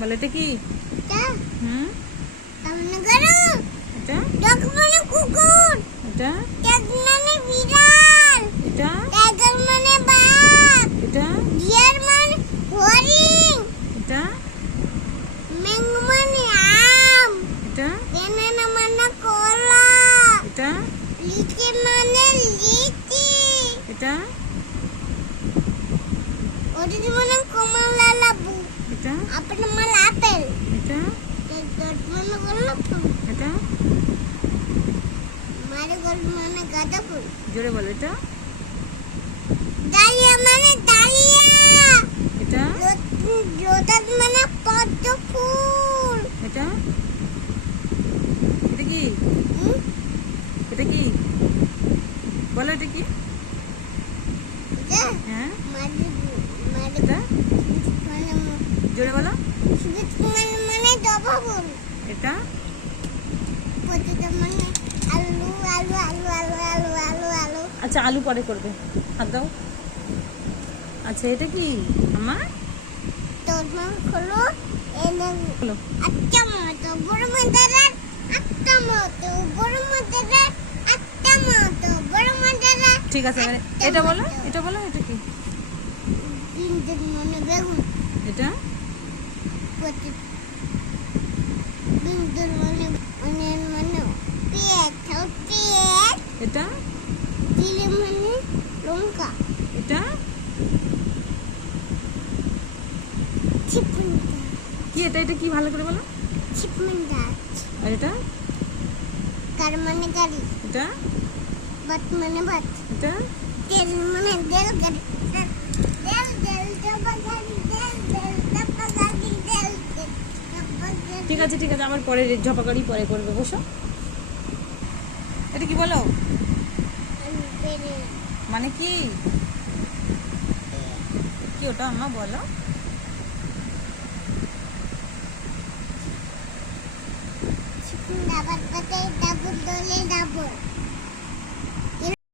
বলো এটা কি? এটা হুম আমনে গরু, এটা ডগ মানে কুকুর, এটা ক্যাট মানে বিড়াল, এটা টাইগার মানে বাঘ, এটা ডিয়ার মানে হরিণ, এটা ম্যাঙ্গো মানে আম, এটা ব্যানানা মানে কলা, এটা লিচি মানে লিচি, এটা অরেঞ্জ মানে কমলা লেবু, এটা আপেল মানে আপেল, এটা ডট মানে গোলাপ ফুল, এটা মারিগোল্ড মানে গাঁদা ফুল, জোরে বলো এটা ডালিয়া মানে ডালিয়া, এটা লোটাস মানে পদ্ম ফুল, এটা এটা কি? হুম? এটা কি বলো এটা কি? এটা হ্যাঁ মারি এটা মানে জোরে বলো সুবিত মানে জবা ফুল, এটা পতিতা মানে আলু আলু আলু আলু আলু আলু আলু, আচ্ছা আলু পরে করবে, হাত দাও। আচ্ছা এটা কি আমার? তোর মা হলো এনে বলো আটটা মতো বড় মাদার, আটটা মতো বড় মাদার, আটটা মতো বড় মাদার, ঠিক আছে এবারে এটা বলো, এটা বলো এটা কি? তিনজন মানে বেগুন, এটা পতি তিনজন মানে মানে মানে পেঁয়াজ পেঁয়াজ, এটা দিলে মানে লঙ্কা, এটা চিপন কি? এটা এটা কি ভালো করে বলো। চিপন গাছ, আর এটা কার মানে গাড়ি, এটা ভাত মানে ভাত, এটা তেল মানে তেল গাড়ি, তেল তেল ডাব্বা গাড়ি, তেল তেল ডাব্বা গাড়ি, তেল তেল ডাব্বা গাড়ি। ঠিক আছে ঠিক আছে, আমার পরে ঝপাকারি পরে করবে, বসো। এটা কি বলো? আমি পেরে মানে কি? কি ওটা আম্মা বলো? চিপন ডাবার পাতে ডাবল দলে ডাবল।